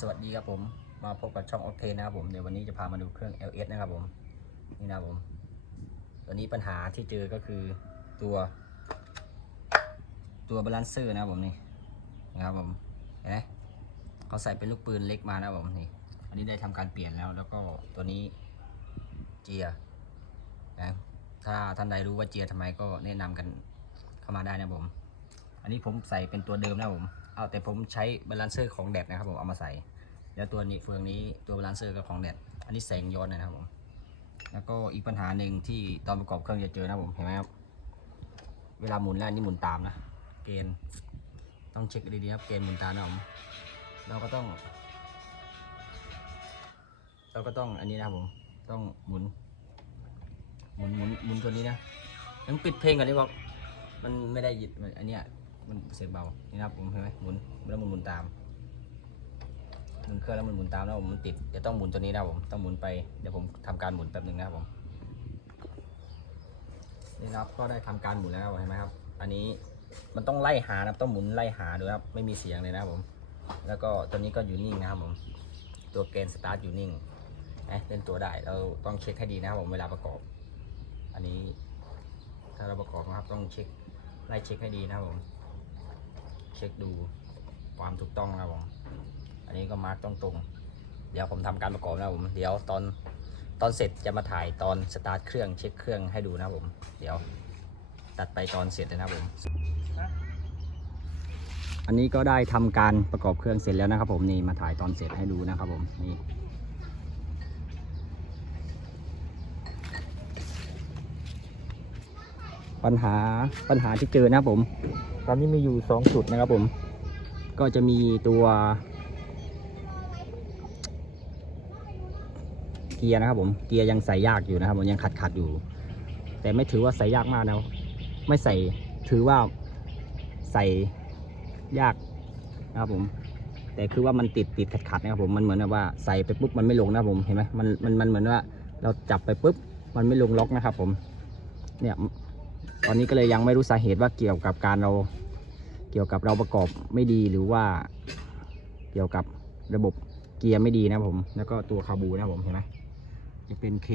สวัสดีครับผมมาพบกับช่องอ c เทนนะครับผมเดี๋ยววันนี้จะพามาดูเครื่อง LS นะครับผมนี่นะครับผมตัวนี้ปัญหาที่เจอก็คือตัว ตัวบาลานเซอร์นะครับผมนี่นะครับผมเห็นไหมเขาใส่เป็นลูกปืนเล็กมานะครับผมนี่อันนี้ได้ทำการเปลี่ยนแล้วแล้วก็ตัวนี้เจียนะถ้าท่านใดรู้ว่าเจียทำไมก็แนะนำกันเข้ามาได้นะครับผม อันนี้ผมใส่เป็นตัวเดิมนะครับผม เอาแต่ผมใช้บาลานเซอร์ของแดดนะครับผมเอามาใส่ แล้วตัวนี้เฟืองนี้ตัวบาลานเซอร์ก็ของแดดอันนี้แสงย้อนนะครับผมแล้วก็อีกปัญหาหนึ่งที่ตอนประกอบเครื่องจะเจอนะผมเห็นไหมครับเวลาหมุนแล้วอันนี่หมุนตามนะเกณฑ์ต้องเช็คดีๆครับเกณฑ์หมุนตามนะผมเราก็ต้อง เราก็ต้องอันนี้นะครับผมต้องหมุนหมุนหมุนหมุนตัวนี้นะยังปิดเพลงก่อนดีกว่ามันไม่ได้ยินมันอันเนี้ย มันเสียงเบา นี่นะครับผมเห็นไหมหมุนแล้วมันหมุนตามหมุนเครื่องแล้วมันหมุนตามแล้วผมมันติดเดี๋ยวต้องหมุนตัวนี้นะผมต้องหมุนไปเดี๋ยวผมทำการหมุนแป๊บหนึ่งนะครับผมนี่นะครับก็ได้ทำการหมุนแล้วครับเห็นไหมครับ อันนี้มันต้องไล่หานะครับต้องหมุนไล่หาดูครับไม่มีเสียงเลยนะครับผม แล้วก็ตัวนี้ก็อยู่นิ่งนะครับผมตัวเกณฑ์สตาร์ทอยู่นิ่งนะเล่นตัวได้เราต้องเช็คให้ดีนะครับผมเวลาประกอบ อันนี้ถ้าเราประกอบนะครับต้องเช็คไล่เช็คให้ดีนะครับผม เช็คดูความถูกต้องนะครับผม อันนี้ก็มาร์กต้องตรงเดี๋ยวผมทำการประกอบนะผม เดี๋ยวตอนตอนเสร็จจะมาถ่ายตอนสตาร์ทเครื่องเช็คเครื่องให้ดูนะผม เดี๋ยวตัดไปตอนเสร็จเลยนะผม อันนี้ก็ได้ทำการประกอบเครื่องเสร็จแล้วนะครับผมนี่มาถ่ายตอนเสร็จให้ดูนะครับผมนี่ ปัญหาปัญหาที่เจอนะครับผม ตอนนี้มีอยู่สองจุดนะครับผม ก็จะมีตัว เกียร์นะครับผมเกียร์ยังใส่ยากอยู่นะครับผมยังขัดขัดๆอยู่ แต่ไม่ถือว่าใส่ยากมากนะไม่ใส่ถือว่าใส่ยากนะครับผมแต่คือว่ามันติดติดขัดขัดๆนะครับผมมันเหมือนกับว่าใส่ไปปุ๊บมันไม่ลงนะครับผมเห็นไหมมันมันมันเหมือนว่าเราจับไปปุ๊บมันไม่ลงล็อกนะครับผมเนี่ย ตอนนี้ก็เลยยังไม่รู้สาเหตุว่าเกี่ยวกับการเราเกี่ยวกับเราประกอบไม่ดีหรือว่าเกี่ยวกับระบบเกียร์ไม่ดีนะผม แล้วก็ตัวคาบูนะผมเห็นไหมจะเป็นเค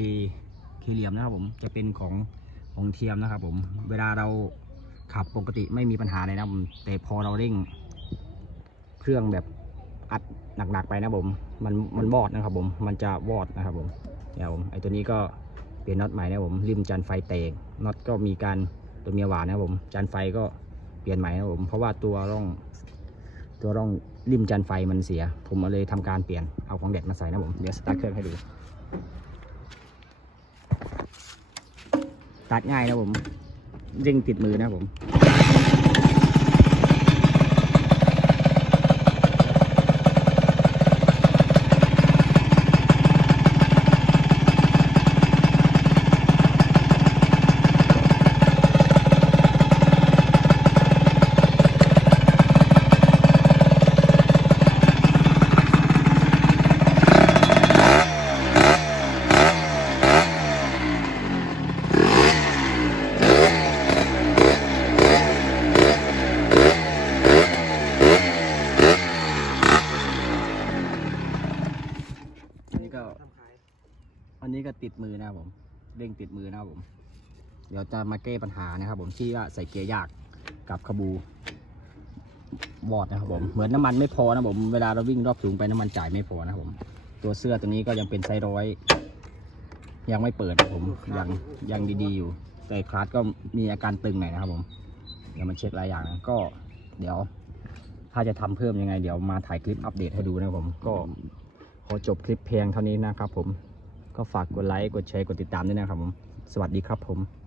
เคเหลี่ยมนะครับผมจะเป็นของของเทียมนะครับ ผม เวลาเราขับปกติไม่มีปัญหาเลยนะผมแต่พอเราเร่ง เครื่องแบบอัดหนักๆไปนะผม มันมันวอดนะครับผม มันจะวอดนะครับผมเนี่ยผมไอตัวนี้ก็ เปลี่ยนน็อตใหม่นะผมริมจานไฟแตกน็อตก็มีการตัวเมียหวานนะผมจานไฟก็เปลี่ยนใหม่นะผมเพราะว่าตัวร่อง ตัวร่องริมจานไฟมันเสีย ผมเลยทำการเปลี่ยนเอาของเด็ดมาใส่นะผมเดี๋ยวสตาร์ทเครื่องให้ดูตัดง่ายนะผมเร่งติดมือนะผม นนี้ก็ติดมือนะครับผมเร่งติดมือนะครับผม เดี๋ยวจะมาแก้ปัญหานะครับ ผมที่ว่าใส่เกียร์ยากกับขบูบอดนะครับผมเหมือนน้ำมันไม่พอนะผมเวลาเราวิ่งรอบสูงไปน้ำมันจ่ายไม่พอนะครับผม ตัวเสื้อตัวนี้ก็ยังเป็นไซส์ร้อย ยังไม่เปิดนะครับผมยังยังดีๆอยู่ แต่คลาสก็มีอาการตึงหน่อยนะครับผมเดี๋ยวมันเช็คหลายอย่างนะก็เดี๋ยว ถ้าจะทำเพิ่มยังไง เดี๋ยวมาถ่ายคลิปอัปเดตให้ดูนะครับผม ก็ขอจบคลิปเพียงเท่านี้นะครับผม ก็ฝากกดไลค์ กดแชร์ กดติดตามด้วยนะครับผม สวัสดีครับผม